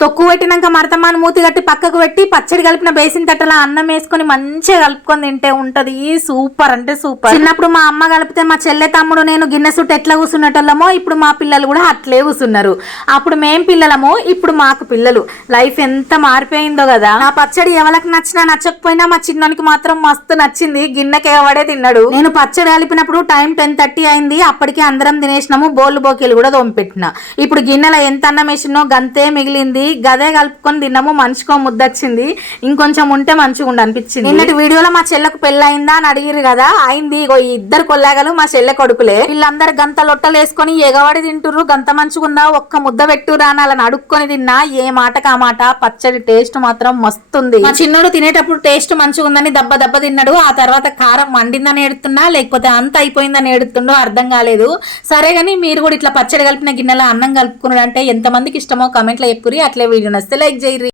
తొక్కు పెట్టినాక మరతమ్మాని మూతి కట్టి పక్కకు పెట్టి పచ్చడి కలిపిన బేసిన్ తట్టలా అన్నం వేసుకొని మంచిగా కలుపుకొని తింటే ఉంటది సూపర్ అంటే సూపర్. చిన్నప్పుడు మా అమ్మ కలిపితే మా చెల్లె తమ్ముడు నేను గిన్నె సుట్టు ఎట్లా కూర్చున్నట్టోళ్ళమో ఇప్పుడు మా పిల్లలు కూడా అట్లే కూర్చున్నారు. అప్పుడు మేం పిల్లలము, ఇప్పుడు మాకు పిల్లలు. లైఫ్ ఎంత మారిపోయిందో కదా. నా పచ్చడి ఎవరికి నచ్చినా నచ్చకపోయినా మా చిన్నోనికి మాత్రం మస్తు నచ్చింది. గిన్నెకి ఎవడే తిన్నాడు. నేను పచ్చడి కలిపినప్పుడు టైం 10:30 అయింది. అప్పటికి అందరం తినేసినాము. బోళ్ళు బోకేలు కూడా తోమిపెట్టిన. ఇప్పుడు గిన్నెలో ఎంత అన్నం వేసినో గంతే మిగిలింది. గదే కలుపుకొని తిన్నాము. మనిషికో ముద్దొచ్చింది. ఇంకొంచెం ఉంటే మంచిగా ఉండి అనిపించింది. నిన్నటి వీడియోలో మా చెల్లెకు పెళ్ళయిందా అని అడిగిరు కదా, అయింది. ఇగో ఈ ఇద్దరు కొల్లాగలు మా చెల్లె కొడుకులే. వీళ్ళందరూ గంత లొట్టలు వేసుకొని ఎగవాడి తింటుర్రు. గంత మంచిగుందా ఒక్క ముద్ద పెట్టురా అని అలా అడుక్కొని తిన్నా. ఏ మాటకు ఆ మాట. పచ్చడి టేస్ట్ మాత్రం మస్తుంది. మా చిన్నోడు తినేటప్పుడు టేస్ట్ మంచిగా ఉందని దెబ్బ దెబ్బ తిన్నాడు. ఆ తర్వాత కారం మండిందని ఏడుతున్నా లేకపోతే అంత అయిపోయిందని ఏడుతుండో అర్థం కాలేదు. సరే గానీ మీరు కూడా ఇట్లా పచ్చడి కలిపిన గిన్నెలో అన్నం కలుపుకున్నాడు అంటే ఎంతమందికి ఇష్టమో కామెంట్లో చెప్పుర్రి. అట్లే వీడియో నచ్చితే లైక్ చేయర్రి.